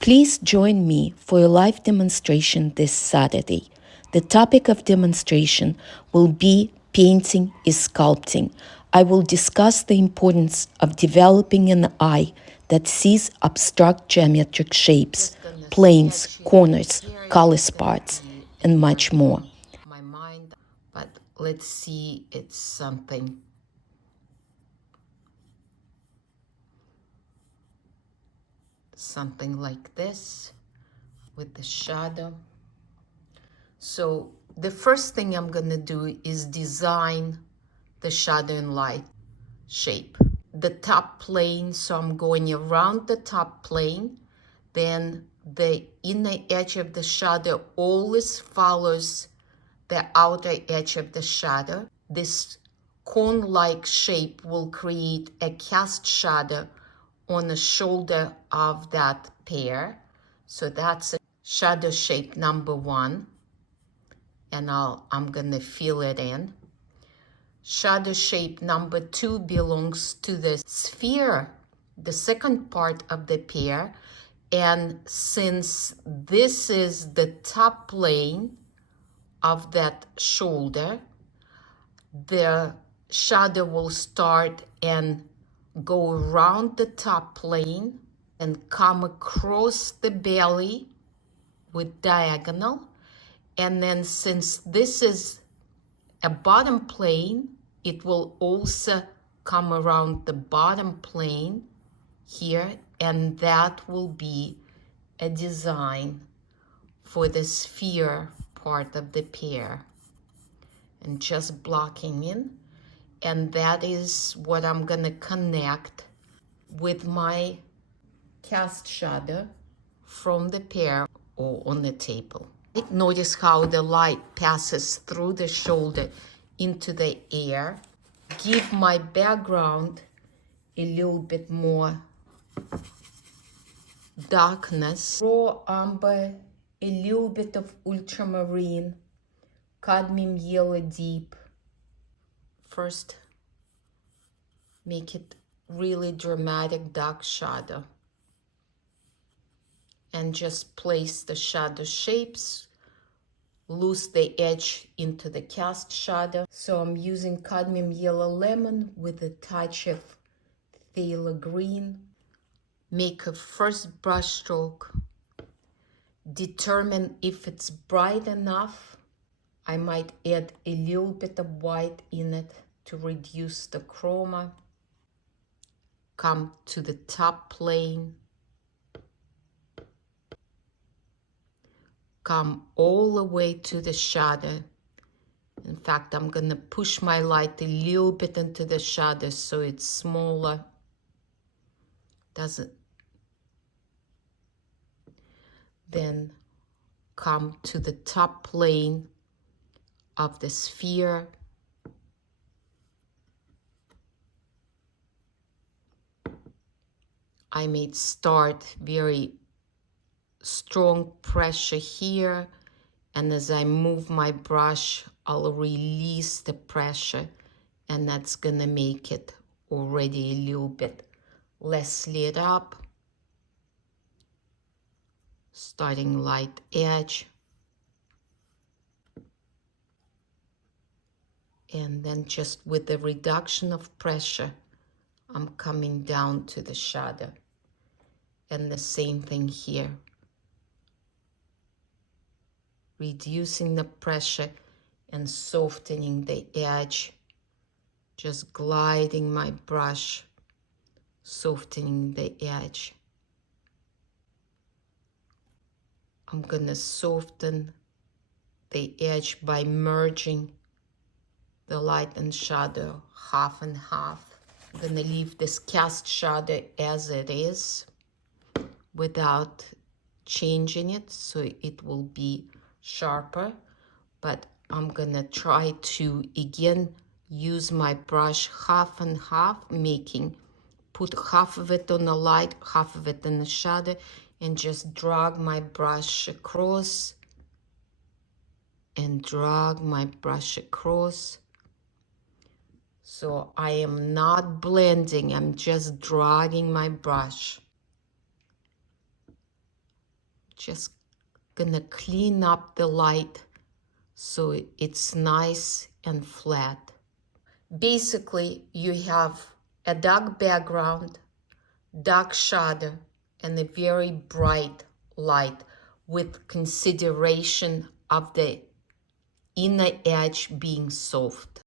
Please join me for a live demonstration this Saturday. The topic of demonstration will be painting is sculpting. I will discuss the importance of developing an eye that sees abstract geometric shapes, planes, corners, color spots, and much more. My mind, but let's see, it's something like this with the shadow. So the first thing I'm gonna do is design the shadow and light shape. The top plane, so I'm going around the top plane, then the inner edge of the shadow always follows the outer edge of the shadow. This cone-like shape will create a cast shadow on the shoulder of that pair. So that's a shadow shape number one, and I'm gonna fill it in. Shadow shape number two belongs to the sphere, the second part of the pair. And since this is the top plane of that shoulder, the shadow will start and go around the top plane and come across the belly with diagonal. And then since this is a bottom plane, it will also come around the bottom plane here, and that will be a design for the sphere part of the pair. And just blocking in, and that is what I'm gonna connect with my cast shadow from the pair or on the table. Notice how the light passes through the shoulder into the air. Give my background a little bit more darkness. Raw umber, a little bit of ultramarine, cadmium yellow deep. First, make it really dramatic dark shadow. And just place the shadow shapes, loose the edge into the cast shadow. So I'm using cadmium yellow lemon with a touch of phthalo green. Make a first brush stroke. Determine if it's bright enough. I might add a little bit of white in it to reduce the chroma. Come to the top plane. Come all the way to the shadow. In fact, I'm gonna push my light a little bit into the shadow so it's smaller. Then come to the top plane of the sphere. I may start very strong pressure here, and as I move my brush, I'll release the pressure, and that's gonna make it already a little bit less lit up. Starting light edge. And then just with the reduction of pressure, I'm coming down to the shadow. And the same thing here. Reducing the pressure and softening the edge. Just gliding my brush, softening the edge. I'm gonna soften the edge by merging the light and shadow half and half. I'm gonna leave this cast shadow as it is without changing it, so it will be sharper, but I'm gonna try to again use my brush half and half, put half of it on the light, half of it in the shadow, and just drag my brush across and drag my brush across. So I am not blending, I'm just dragging my brush. Just gonna clean up the light so it's nice and flat. Basically, you have a dark background, dark shadow, and a very bright light with consideration of the inner edge being soft.